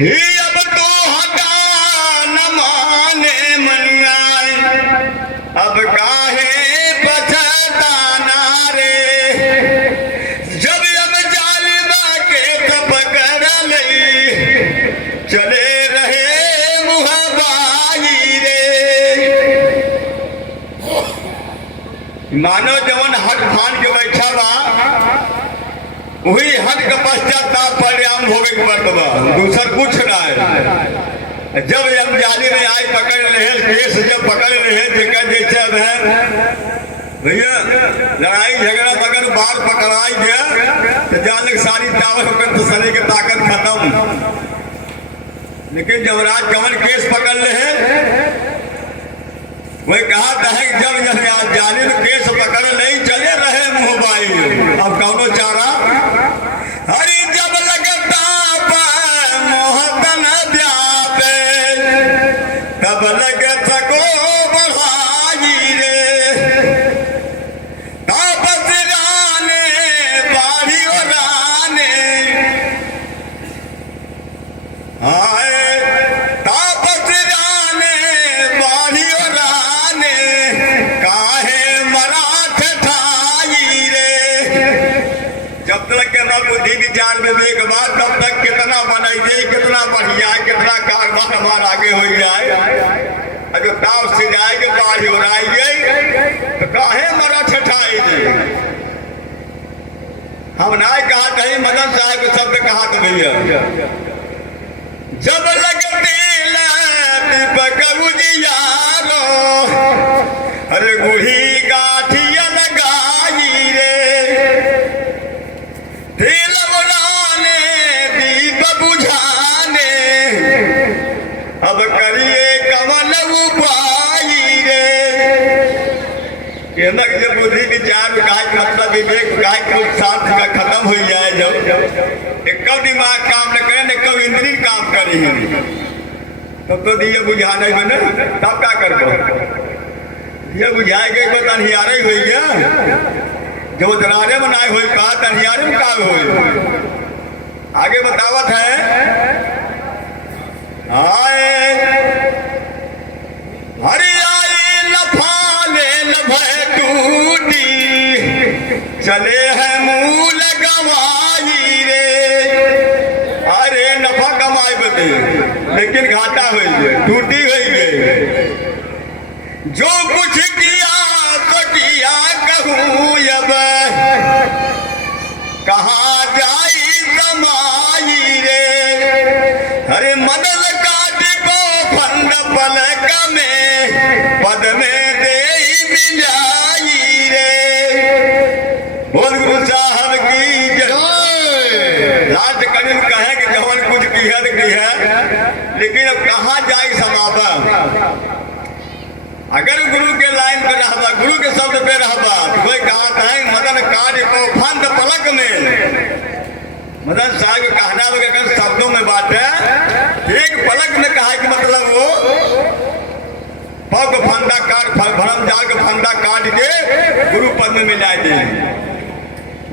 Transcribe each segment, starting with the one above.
ही अब तो हटा न माने मनियाए, अब काहे पछताना रे। जब अब जालिमा के तब कर लई, चले रहे मुहाबाई रे। मानो जवन हट फान के बैठा बा, वही हट के पश्चाताप परिणाम भोगे के बा, दूसर कुछ ना है। जब हम जाली में आई पकड़ रहे केस, जब पकड़ रहे जेकर जैसे अब है भैया लड़ाई झगड़ा मगर बार पकड़ाई गया तो जाने सारी ताकत होकर तो शरीर की ताकत खत्म। लेकिन जब राज कमल केस पकड़ रहे वही कहा था है जब जाली में केस पकड़ नहीं चले रहे मुंहबाई, अब कौनो चारा हरी जब लगता मोहतन व्यापे, तब लग सको बढ़ाई रे। तापस राने बाढ़ी राने आए, तापस राने बाढ़ी राने काहे मराठ ठाई रे। जब तक के ना बुद्धि विचार में एक बात, तब तक कितना बनाई जाए, कितना बढ़िया है, कितना कारोबार हमारा आगे हो जाए। अगर ताव से जाएगी बाढ़ उड़ाई गई तो काहे मरा ठठाई दे। हम ना कहा कहीं मदन साहब के शब्द कहा तो भैया जब लगते दीपक उजियारो, अरे गुढ़ी गाठिया लगाई रे। तेल बुलाने दीप बुझाने, अब करिए कमल उपाई रे। कहना कि जब बुद्धि विचार गाय मतलब विवेक गाय के साथ का खत्म हो जाए, जब एक दिमाग काम न करे न कब इंद्री काम करे, तब तो दिए बुझाने बने तब क्या कर ये बुझाए गए तो अनहियारे हो गया। जो दरारे बनाए हुए कहा तनियारे में का हुए। आगे बतावत है आए हरि आए लफाले लभे टूटी, चले हैं मूल गवाई रे। अरे नफा कमाए बदे लेकिन घाटा हो गए, टूटी हो गए। जो कुछ किया तो किया कहूँ अब, कहाँ जाई समाई रे। अरे मदल काट को फंड पलक में, पद में दे मिलाई रे। बोल गुरु साहब की जय। राज करीम कहे कि जवन कुछ की है, लेकिन अब कहाँ जाई समापन। अगर गुरु के लाइन पे रहबा, गुरु के शब्द पे रहबा, तो कोई कहा है मदन कार्य को फंद पलक में। मदन साहब का कहना अगर शब्दों में बात है, एक पलक में कहा कि मतलब वो पग फंदा काट भरम जाल के फंदा काट के गुरु पद में मिला दे।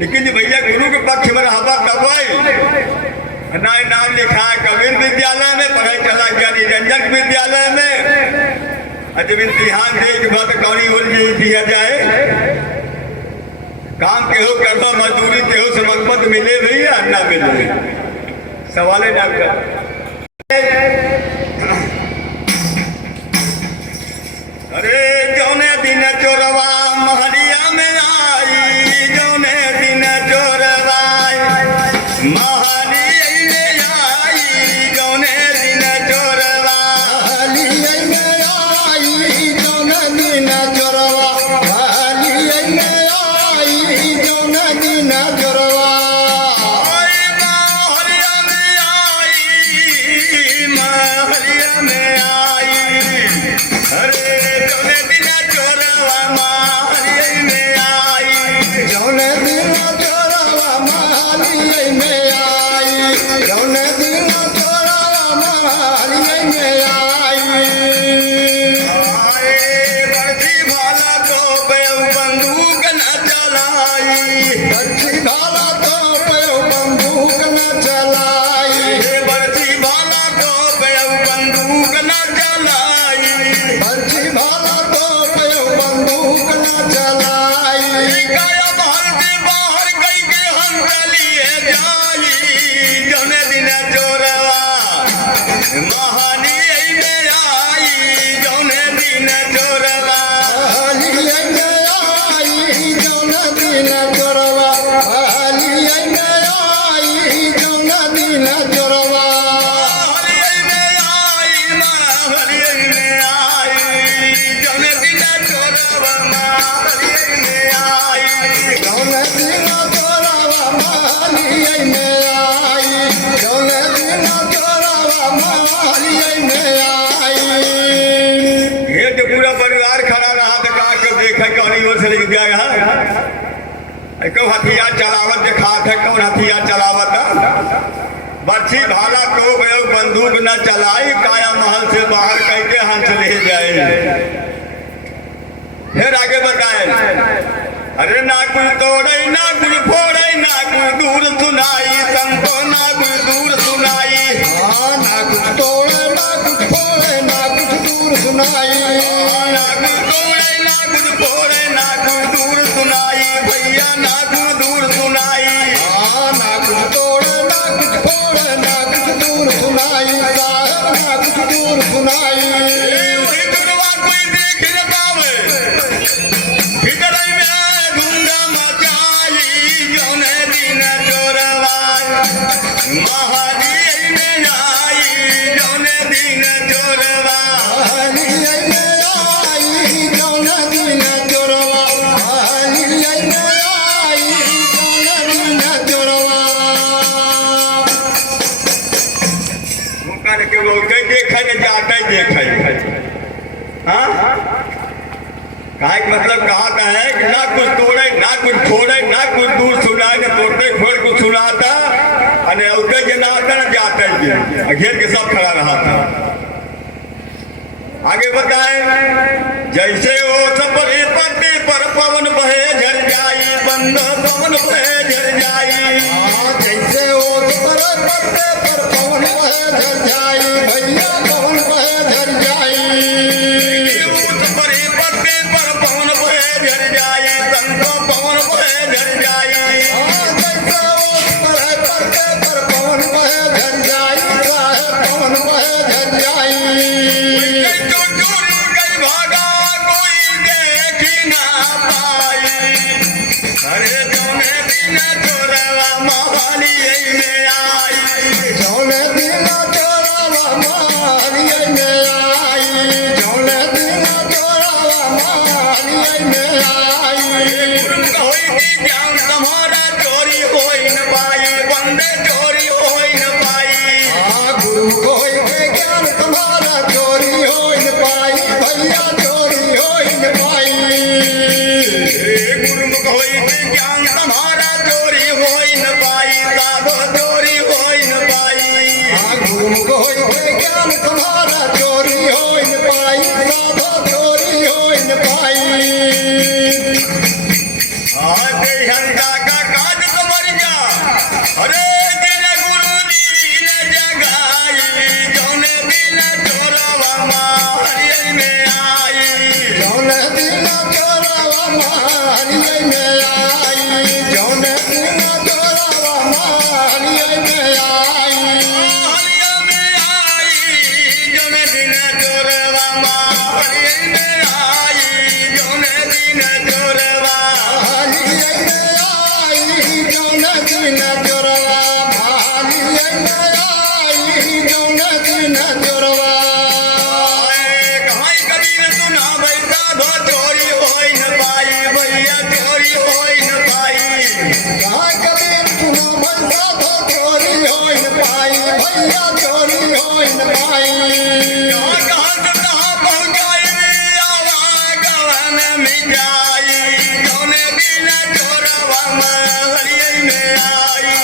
लेकिन भैया गुरु के पक्ष में रहबा तब नाम लिखा है कबीर विद्यालय में, पढ़ाई चला गया निरंजन विद्यालय में। जब इम्तिहान दे के बाद कौनी बोल दिया जाए, काम केहो करना मजदूरी केहो से मत मिले भैया ना मिले, सवाल है डॉक्टर। अरे जौने दिन चोरवा महलिया में आई, जौने दिन चोरवा महलिया में आई, जौने दिन चोरवा महलिया में आई, जौने दिन चोरवा महलिया में आई, जौने दिन चोरवा महलिया में आई। अरे जौने दिन चोरवा महलिया में आई, जौने दिन चोरवा महलिया में आई, जौने दिन चोरवा महलिया में आई। बर्फी भाला तो बंदूक न चलाई, बर्फी भाला तो बंदूक न चलाई, बर्फी भाला दिन जोरवा हरियर में आई माँ हरियर में आई जौने दिन जोरवा माँ हरियर में आई जौन दिन जोरवा मालियै में आई जौन दिन जोरवा मालियै में आई ये तो पूरा परिवार खड़ा रहा तो कहा के देखा कौन ओर से लग गया कौन हथियार चलावत दिखात है कौन हथियार चलावत बर्छी भाला को बंदूक न चलाई काया महल से बाहर कह के हंस ले जाए फिर आगे बताए अरे ना कुछ तोड़े ना कुछ फोड़े ना कुछ दूर सुनाई संतो ना कुछ दूर सुनाई ना कुछ तोड़े ना कुछ फोड़े ना कुछ दूर सुनाई ना कुछ तोड़े ना कुछ फोड़े ना कुछ दूर सुनाई भैया ना कुछ दूर सुनाई ना कुछ तोड़े ना कुछ फोड़े ना कुछ दूर सुनाई साहब ना कुछ दूर सुनाई वही दुर्वा कोई देख न पावे भीतर में धुंधा मचाई जौने दिन चोरवा महादी में आई जौने दिन चोरवा हलियै में आई जौन दिन जोरवा हलियै में आई जौन दिन जोरवा मुकर के वो के देखे न जाते देखे हाँ कहा मतलब कहा है कि ना कुछ तोड़े ना कुछ फोड़े ना कुछ दूर सुनाए न तोड़ते फोड़ कुछ सुनाता अने उते जनाता न जाते घेर के सब खड़ा रहा था आगे बताए जैसे वो सबरे पत्ते पर पवन बहे झर जाई बंद पवन बहे झर जाई जैसे ओ पर पत्ते पर पवन बहे झर जाई भैया पवन बहे झर जाई सबरे पत्ते पर पवन बहे झर जाई संतो पवन बहे झर जाई जैसे ओ पर पत्ते पर पवन बहे झर जाई साहब पवन बहे झर जाई जो चोरी गई भागा कोई देखी ना पाई अरे जौने दिन चोरवा महाली में आई जौन दिन जोरवा मालियै में आई जौन दिन जोरवा मालियै में आई होई की ज्ञान तुम्हारा चोरी होई न पाई बंदे चोरी होई न पाई गुरु कोई के ज्ञान तुम्हारा चोरी हो न पाई भैया चोरी हो न पाई गुरुमुख होई के ज्ञान तुम्हारा चोरी होई न पाई साधो चोरी होई न पाई गुरु कोई के ज्ञान तुम्हारा चोरी हो न पाई साधो चोरी हो न पाई आते हंसा का काज तो मर जा अरे दिन गुरु दीन जगाई जौने दिन चोरवा हरियर में आई जौन दिन जोरवा मालियै में आई जौन दिन जोरवा मालियै में आई हरियर में आई जौने दिन चोरवा हरियर में आई जौने दिन चोरवा मालियै में आई जौन दिन जोरवा मालियै में आई जौन दिन जोरवा कहाई कबीर सुना बैठा धो चोरी होई न पाई भैया चोरी होई न पाई कहाँ कबीर सुनो भैया तो चोरी हो न पाई भैया चोरी हो न पाई कहाँ से कहाँ पहुँचाई रे आवा गवन में जाई जौने दिन चोरवा हरियर में आई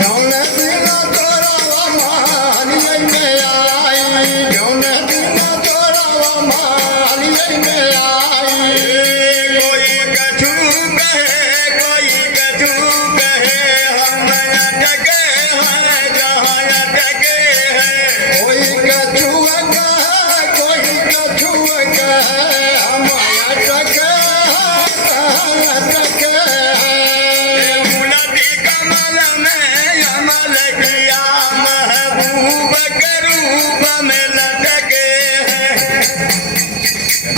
जौन दिन जोरवा मालियै में आई जौन दिन जोरवा मालियै में आई कोई कछु कहे हम अटके हैं जहाँ अटके हैं कोई कछुआ कहे कोई कछुआ कहे हम अटके उलटी कमल में अमल किया महबूब के रूप में लटके हैं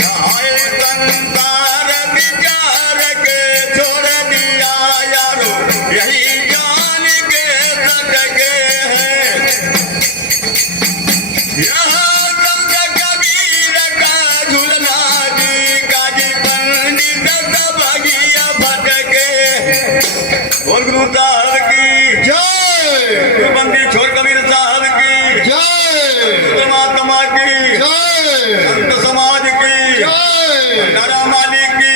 राय संसार विचार के छोड़ दिया यारो यही जान के सटके हैं बोल गुरु दास